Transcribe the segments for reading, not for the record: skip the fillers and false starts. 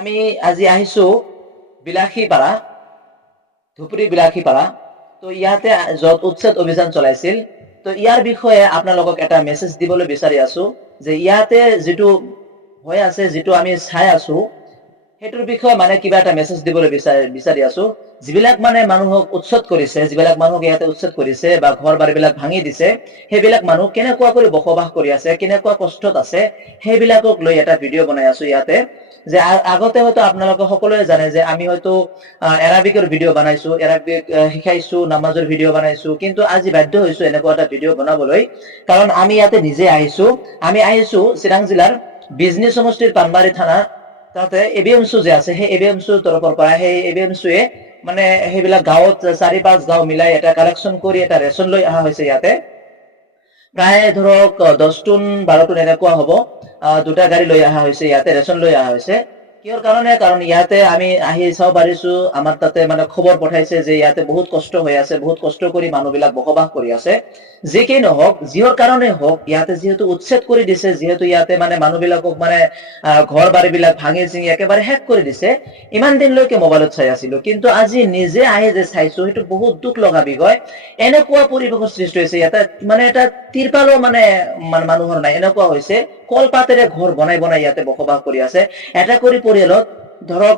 আমি আজি আহিছো বিলাসীপাৰা, ধুবুৰী বিলাসীপাৰা। তো ইয়াতে য'ত উচ্ছেদ অভিযান চলাইছিল, তো ইয়াৰ বিষয়ে আপোনালোকক এটা মেছেজ দিবলৈ বিচাৰি আছো যে ইয়াতে যিটো হৈ আছে, যিটো আমি চাই আছো, সেইটোৰ বিষয়ে মানে কিবা এটা মেছেজ দিবলৈ বিচাৰি আছো। যিবিলাক মানে মানুহক উচ্ছেদ কৰিছে, যিবিলাক মানুহক ইয়াতে উচ্ছেদ কৰিছে বা ঘৰ বাৰীবিলাক ভাঙি দিছে, সেইবিলাক মানুহ কেনেকুৱা কৰি বসবাস কৰি আছে, কেনেকুৱা কষ্টত আছে, সেইবিলাকক লৈ এটা ভিডিঅ' বনাই আছো ইয়াতে। যে আগতে হয়তো আপোনালোকে সকলোৱে জানে যে আমি হয়তো এৰাবিকৰ ভিডিঅ' বনাইছো, এৰাবিক শিকাইছো, নামাজৰ ভিডিঅ' বনাইছো, কিন্তু আজি বাধ্য হৈছো এনেকুৱা এটা ভিডিঅ' বনাবলৈ। কাৰণ আমি ইয়াতে নিজে আহিছো। আমি আহিছো চিৰাং জিলাৰ বিজনী সমষ্টিৰ পানবাৰী থানা, তাতে এবিএমচু যে আছে, সেই এবিএমচুৰ তৰফৰ পৰা সেই এবিএমচুৱে মানে সেইবিলাক গাঁৱত 4-5 গাঁও মিলাই এটা কালেকশ্যন কৰি এটা ৰেচন লৈ অহা হৈছে ইয়াতে। প্ৰায় ধৰক 10 টন 12 টন এনেকুৱা হ'ব। দুটা গাড়ী লৈ অহা হৈছে ইয়াতে, ৰেচন লৈ অহা হৈছে। কিহৰ কাৰণে? কাৰণ ইয়াতে আমি আহি চাব পাৰিছো, আমাৰ তাতে মানে খবৰ পঠাইছে যে ইয়াতে বহুত কষ্ট হৈ আছে, বহুত কষ্ট কৰি মানুহবিলাক বসবাস কৰি আছে। যি কি নহওক, যিহৰ কাৰণে হওক, ইয়াতে যিহেতু উচ্ছেদ কৰি দিছে, যিহেতু ইয়াতে মানে মানুহবিলাকক মানে ঘৰ বাৰীবিলাক ভাঙি চিঙি একেবাৰে শেষ কৰি দিছে। ইমান দিনলৈকে মোবাইলত চাই আছিলো, কিন্তু আজি নিজে আহি যে চাইছো, সেইটো বহুত দুখ লগা বিষয়। এনেকুৱা পৰিৱেশৰ সৃষ্টি হৈছে ইয়াতে, মানে এটা তিৰপালো মানে মানুহৰ নাই, এনেকুৱা হৈছে কলপাতেৰে ঘৰ বনাই বনাই ইয়াতে বসবাস কৰি আছে। এটা কৰি পৰিয়ালত ধৰক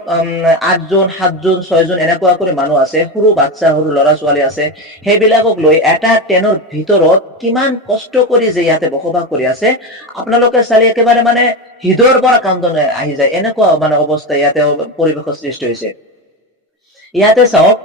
8 জন 7 জন 6 জন এনেকুৱা কৰি মানুহ আছে, সৰু বাচ্চা, সৰু ল'ৰা ছোৱালী আছে। সেইবিলাকক লৈ এটা টেনৰ ভিতৰত কিমান কষ্ট কৰি যে ইয়াতে বসবাস কৰি আছে, আপোনালোকে চালে একেবাৰে মানে হৃদয়ৰ পৰা কান্দন আহি যায়। এনেকুৱা মানে অৱস্থা ইয়াতে পৰিৱেশৰ সৃষ্টি হৈছে। ইয়াতে চাওক,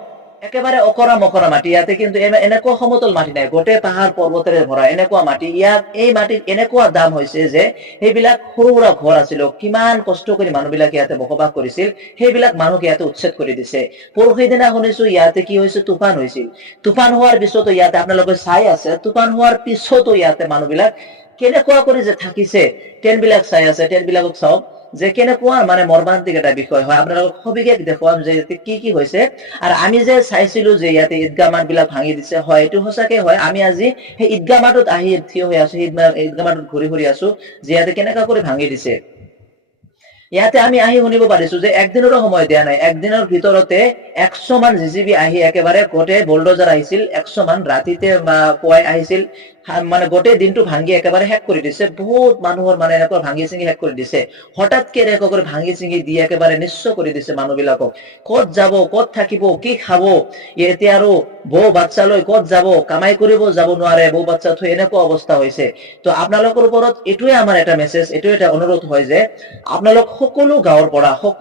একেবাৰে অকৰা মকৰা মাটি। ইয়াতে কিন্তু এনেকুৱা সমতল মাটি নাই, গোটেই পাহাৰ পৰ্বতেৰে ভৰা এনেকুৱা মাটি। ইয়াত এই মাটিত এনেকুৱা দাম হৈছে যে সেইবিলাক সৰু সুৰা ঘৰ আছিল, কিমান কষ্ট কৰি মানুহবিলাক ইয়াতে বসবাস কৰিছিল, সেইবিলাক মানুহক ইয়াতে উচ্ছেদ কৰি দিছে। পৰহি দিনা শুনিছো ইয়াতে কি হৈছে, তুফান হৈছিল। তুফান হোৱাৰ পিছতো ইয়াতে আপোনালোকে চাই আছে, তুফান হোৱাৰ পিছতো ইয়াতে মানুহবিলাক কেনেকুৱা কৰি যে থাকিছে। ট্ৰেইন বিলাক চাই আছে, ট্ৰেইন বিলাকক চাওক যে কেনেকুৱা মানে মৰ্মান্তিক এটা বিষয় হয়। আপোনালোকক সবিশেষ দেখুৱাম যে কি কি হৈছে। আৰু আমি যে চাইছিলো যে ইয়াতে ঈদগাহ মাঠ বিলাক ভাঙি দিছে, হয় এইটো সঁচাকে হয়। আমি আজি সেই ঈদগাহ মাঠত আহি থিয় হৈ আছো, ঈদগাহ মাঠত ঘূৰি ঘূৰি আছো যে ইয়াতে কেনেকুৱা কৰি ভাঙি দিছে। ইয়াতে আমি আহি শুনিব পাৰিছো যে একদিনৰো সময় দিয়া নাই, একদিনৰ ভিতৰতে 100 মান জিচিবি আহি একেবাৰে গোটেই বুলডোজাৰ আহিছিল। 100 মান ৰাতিতে পুৱাই আহিছিল, মানে গোটেই দিনটো ভাঙি একেবাৰে শেষ কৰি দিছে। বহুত মানুহৰ মানে এনেকুৱা ভাঙি চিঙি শেষ কৰি দিছে। হঠাৎকে এনেকুৱা কৰি ভাঙি চিঙি দি একেবাৰে নিঃস্ব কৰি দিছে মানুহবিলাকক। ক'ত যাব, ক'ত থাকিব, কি খাব, এতিয়া আৰু বৌ বাচ্চা লৈ ক'ত যাব, কামাই কৰিব যাব নোৱাৰে, বৌ বাচ্চা থৈ এনেকুৱা অৱস্থা হৈছে। তো আপোনালোকৰ ওপৰত এইটোৱে আমাৰ এটা মেছেজ, এইটোৱে এটা অনুৰোধ হয় যে আপোনালোক সকলো গাঁৱৰ পৰা